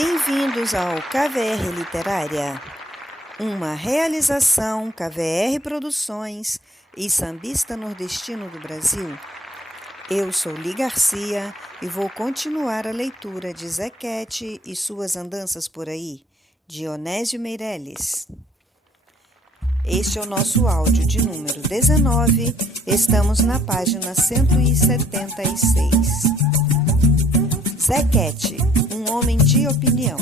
Bem-vindos ao KVR Literária, uma realização KVR Produções e Sambista Nordestino do Brasil. Eu sou Li Garcia e vou continuar a leitura de Zequete e Suas Andanças por Aí, de Onésio Meirelles. Este é o nosso áudio de número 19, estamos na página 176. Zequete, um homem de opinião.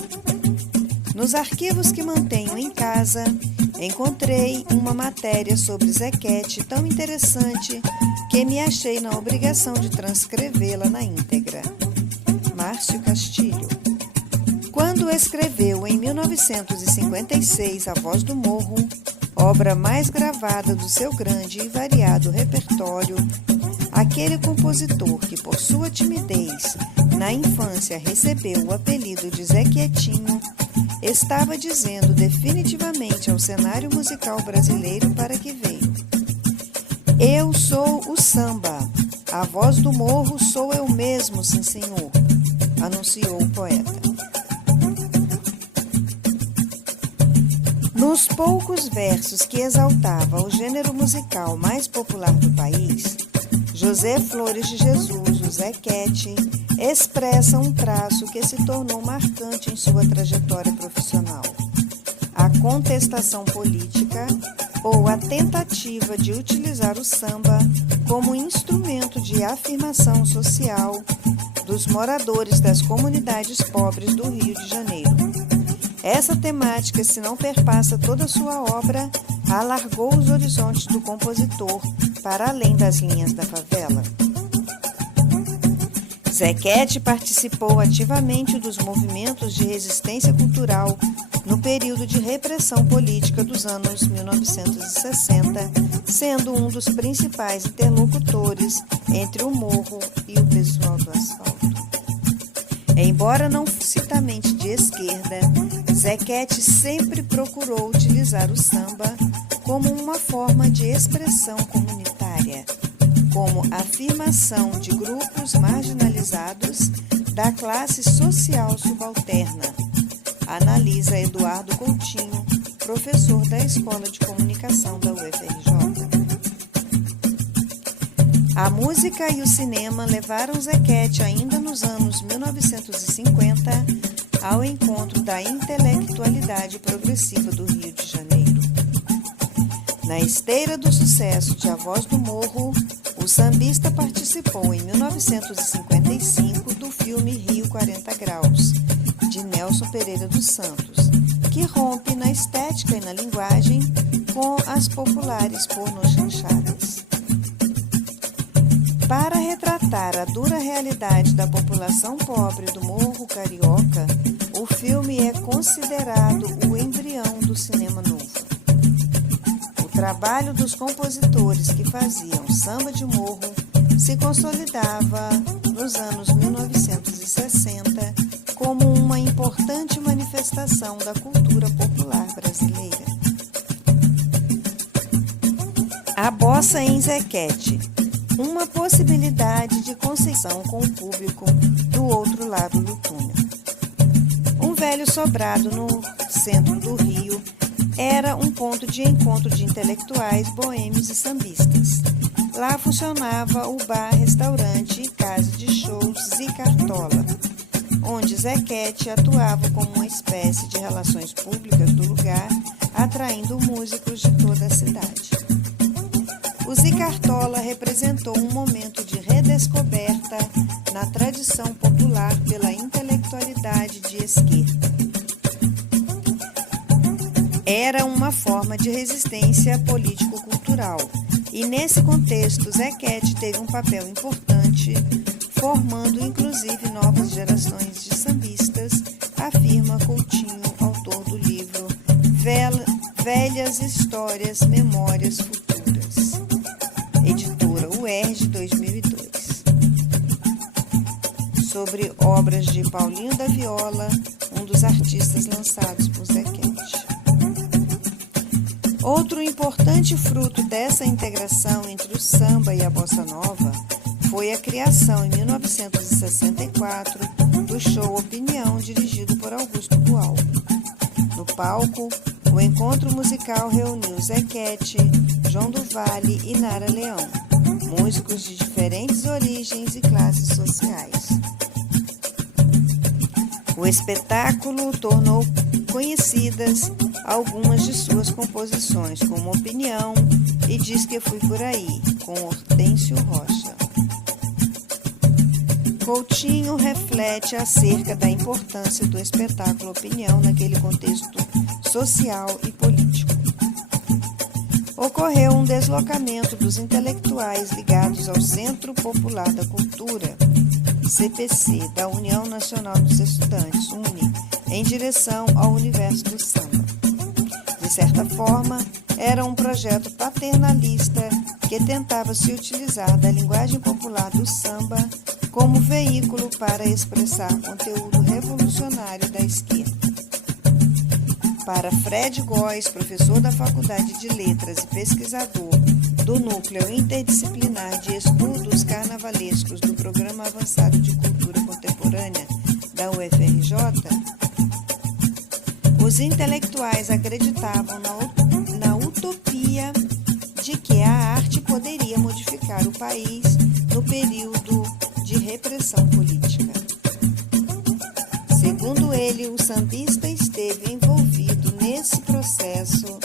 Nos arquivos que mantenho em casa, encontrei uma matéria sobre Zequete tão interessante que me achei na obrigação de transcrevê-la na íntegra. Márcio Castilho. Quando escreveu em 1956 A Voz do Morro, obra mais gravada do seu grande e variado repertório, aquele compositor que, por sua timidez, na infância recebeu o apelido de Zequetinho, estava dizendo definitivamente ao cenário musical brasileiro para que veio. Eu sou o samba, a voz do morro sou eu mesmo, sim senhor, anunciou o poeta. Nos poucos versos que exaltava o gênero musical mais popular do país, José Flores de Jesus, o Zequete, expressa um traço que se tornou marcante em sua trajetória profissional: a contestação política ou a tentativa de utilizar o samba como instrumento de afirmação social dos moradores das comunidades pobres do Rio de Janeiro. Essa temática, se não perpassa toda a sua obra, alargou os horizontes do compositor para além das linhas da favela. Zequete participou ativamente dos movimentos de resistência cultural no período de repressão política dos anos 1960, sendo um dos principais interlocutores entre o morro e o pessoal do asfalto. Embora não citamente de esquerda, Zequete sempre procurou utilizar o samba como uma forma de expressão comunitária, como afirmação de grupos marginalizados da classe social subalterna, analisa Eduardo Coutinho, professor da Escola de Comunicação da UFRJ. A música e o cinema levaram Zequete, ainda nos anos 1950, ao encontro da intelectualidade progressiva do Rio de Janeiro. Na esteira do sucesso de A Voz do Morro, o sambista participou em 1955 do filme Rio 40 Graus, de Nelson Pereira dos Santos, que rompe na estética e na linguagem com as populares pornochanchadas. Para retratar a dura realidade da população pobre do Morro Carioca, o filme é considerado o embrião do cinema novo. O trabalho dos compositores que faziam samba de morro se consolidava nos anos 1960 como uma importante manifestação da cultura popular brasileira. A bossa em Zequete, uma possibilidade de conexão com o público do outro lado do túnel. Um velho sobrado no centro do Rio era um ponto de encontro de intelectuais, boêmios e sambistas. Lá funcionava o bar-restaurante e casa de shows Zicartola, onde Zequete atuava como uma espécie de relações públicas do lugar, atraindo músicos de toda a cidade. O Zicartola representou um momento de redescoberta na tradição popular pela intelectualidade de esquerda. Era uma forma de resistência político-cultural, e nesse contexto Zequete teve um papel importante, formando inclusive novas gerações de sambistas, afirma Coutinho, autor do livro Velhas Histórias, Memórias Futuras, editora UERJ 2002. Sobre obras de Paulinho da Viola, um dos artistas lançados por Zequete. Outro importante fruto dessa integração entre o samba e a bossa nova foi a criação, em 1964, do show Opinião, dirigido por Augusto Boal. No palco, o encontro musical reuniu Zequete, João do Vale e Nara Leão, músicos de diferentes origens e classes sociais. O espetáculo tornou conhecidas algumas de suas composições, como Opinião e Diz que Fui Por Aí, com Hortêncio Rocha. Coutinho reflete acerca da importância do espetáculo Opinião naquele contexto social e político. Ocorreu um deslocamento dos intelectuais ligados ao Centro Popular da Cultura, CPC, da União Nacional dos Estudantes, UNE, em direção ao universo do samba. De certa forma, era um projeto paternalista que tentava se utilizar da linguagem popular do samba como veículo para expressar conteúdo revolucionário da esquerda. Para Fred Góes, professor da Faculdade de Letras e pesquisador do Núcleo Interdisciplinar de Estudos Carnavalescos do Programa Avançado de Cultura Contemporânea da UFRJ, os intelectuais acreditavam na utopia de que a arte poderia modificar o país no período de repressão política. Segundo ele, o sambista esteve envolvido nesse processo,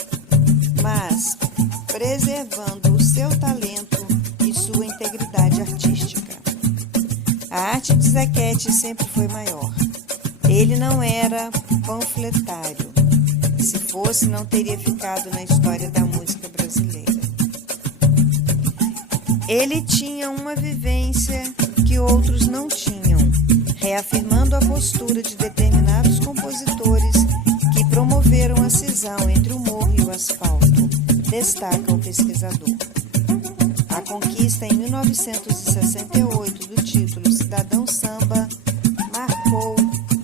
mas preservando o seu talento e sua integridade artística. A arte de Zequete sempre foi maior. Ele não era panfletário. Se fosse, não teria ficado na história da música brasileira. Ele tinha uma vivência que outros não tinham, reafirmando a postura de determinados compositores que promoveram a cisão entre o morro e o asfalto, destaca o pesquisador. A conquista em 1968 do título Cidadão Samba marcou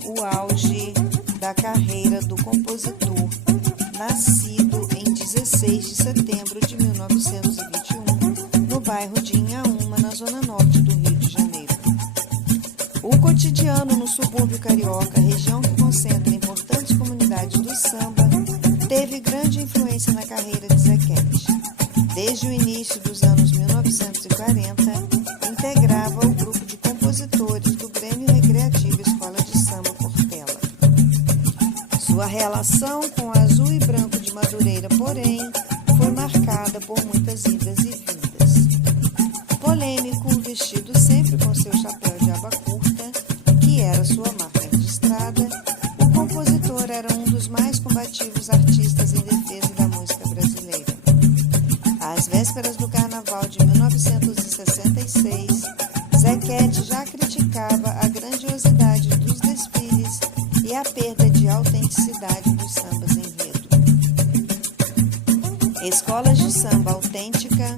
o auge da carreira do compositor, nascido em 16 de setembro de 1921, no bairro de Inhaúma, na zona norte do Rio de Janeiro. O cotidiano no subúrbio carioca, região que concentra importantes comunidades do samba, teve grande influência na carreira de Zequete. Desde o início dos anos 1940, integrava o grupo de compositores do Grêmio Recreativo Escola de Samba Portela. Sua relação com o Azul e Branco de Madureira, porém, foi marcada por muitas idas e vindas. Polêmico, vestido sempre com seu chapéu de aba curta, que era sua marca registrada, o compositor era um dos mais combativos artistas em defesa da música brasileira. Às vésperas do Carnaval de 1966, Zequete já criticava a grandiosidade dos desfiles e a perda de autenticidade dos sambas enredo. Escolas de samba autêntica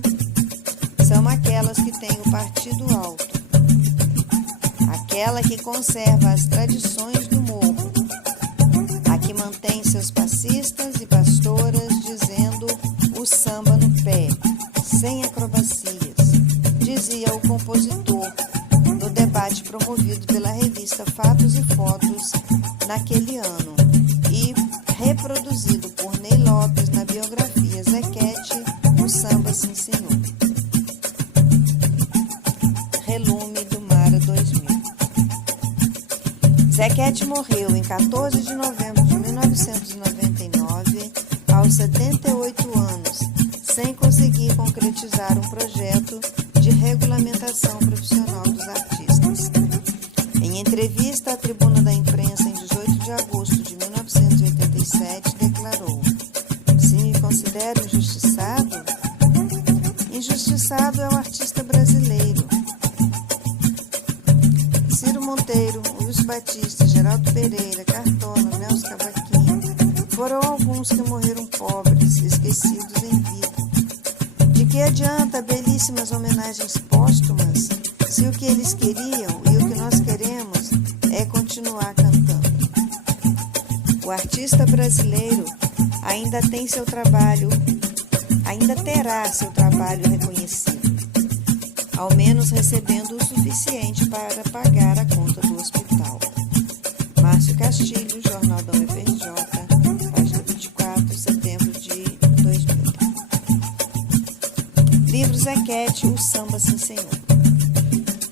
são aquelas que têm o partido alto, aquela que conserva as tradições do morro, a que mantém seus passistas e pastoras dizendo o samba no pé, sem acrobacias, dizia o compositor no debate promovido pela revista Fatos e Fotos naquele ano e reproduzido por Ney Lopes na biografia Zequete, o samba sim senhor. Relume do Mara 2000. Zequete morreu em 14 de novembro de 1999, aos 78 anos, sem conseguir concretizar um projeto de regulamentação profissional dos artistas. Em entrevista à Tribuna da Imprensa em 18 de agosto de 1987, declarou: "Se me considero injustiçado, injustiçado é o artista brasileiro. Ciro Monteiro, Luiz Batista, Geraldo Pereira, Cartola, Nelson Cavaquinho foram alguns que morreram pobres, esquecidos em vida. De que adianta belíssimas homenagens póstumas se o que eles queriam e o que nós queremos é continuar cantando? O artista brasileiro ainda tem seu trabalho, ainda terá seu trabalho reconhecido, ao menos recebendo o suficiente para pagar a conta do hospital." Castilho, Jornal da UFRJ, página 24, setembro de 2000. Livro Zequete, O Samba Sim Senhor.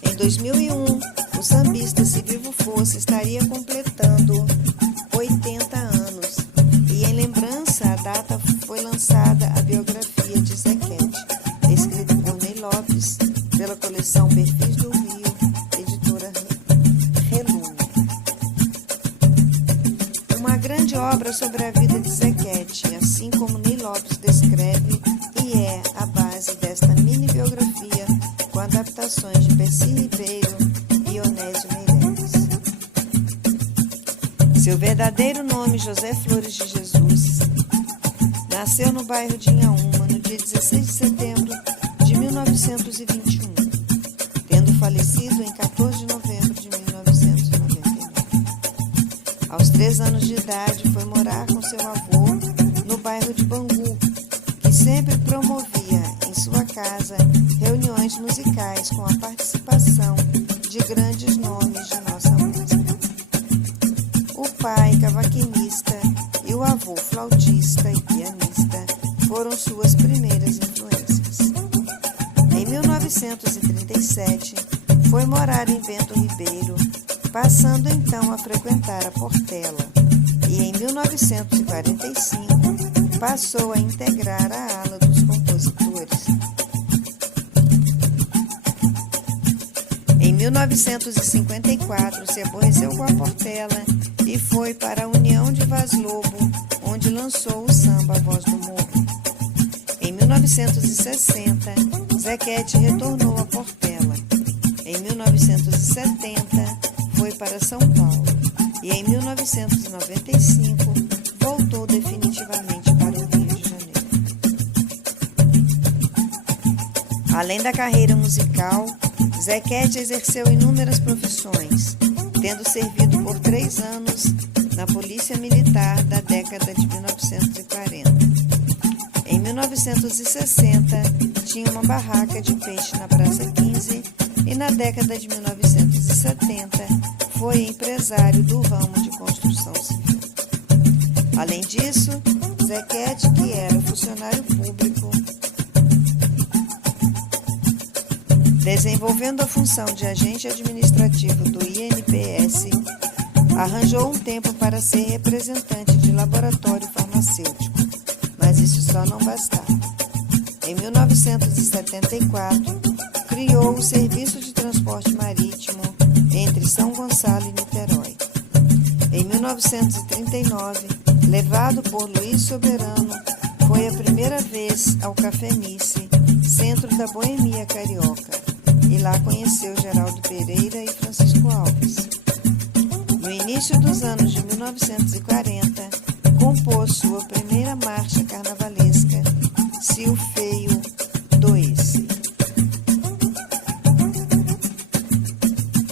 Em 2001, o sambista, se vivo fosse, estaria completando 80 anos. E em lembrança à data foi lançada a biografia de Zequete, escrita por Ney Lopes, pela coleção Perfis do Rio, editora Relume. Uma grande obra sobre a vida de Zequete, assim como Ney Lopes descreve, e é a base desta mini-biografia com adaptações de Percy Ribeiro e Onésio Meireles. Seu verdadeiro nome, José Flores de Jesus, nasceu no bairro de Inhaúma no dia 16 de setembro de 1921, tendo falecido em 14 de novembro de 1999. Aos 3 anos de idade, foi morar com seu avô no bairro de Bangu, que sempre promovia em sua casa reuniões musicais com a participação de grandes nomes de nossa música. O pai, cavaquinista, e o avô, flautista e pianista, foram suas primeiras influências. Em 1937, foi morar em Bento Ribeiro, passando então a frequentar a Portela, e em 1945 passou a integrar a ala dos compositores. Em 1954, se aborreceu com a Portela e foi para a União de Vaz Lobo, onde lançou o samba A Voz do Morro. Em 1960, Zequete retornou a Portela. Em 1970, foi para São Paulo. E em 1995, voltou definitivamente para o Rio de Janeiro. Além da carreira musical, Zequete exerceu inúmeras profissões, tendo servido por 3 anos na Polícia Militar da década de 1940. Em 1960, tinha uma barraca de peixe na Praça 15 e na década de 1970 foi empresário do ramo de construção civil. Além disso, Zequete, que era funcionário público, desenvolvendo a função de agente administrativo do INPS, arranjou um tempo para ser representante de laboratório farmacêutico, mas isso só não bastava. Em 1974, criou o Serviço de Transporte Marítimo entre São Gonçalo e Niterói. Em 1939, levado por Luiz Soberano, foi a primeira vez ao Cafenice, centro da boemia carioca, e lá conheceu Geraldo Pereira e Francisco Alves. No início dos anos de 1940, compôs sua primeira marcha carnavalesca, Se o Feio Doesse.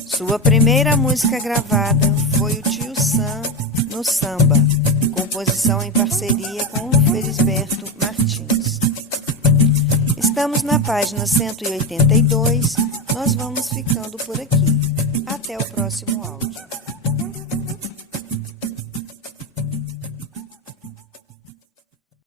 Sua primeira música gravada foi o Tio Sam no Samba, composição em parceria com o Felisberto Martins. Estamos na página 182, nós vamos ficando por aqui. Até o próximo áudio.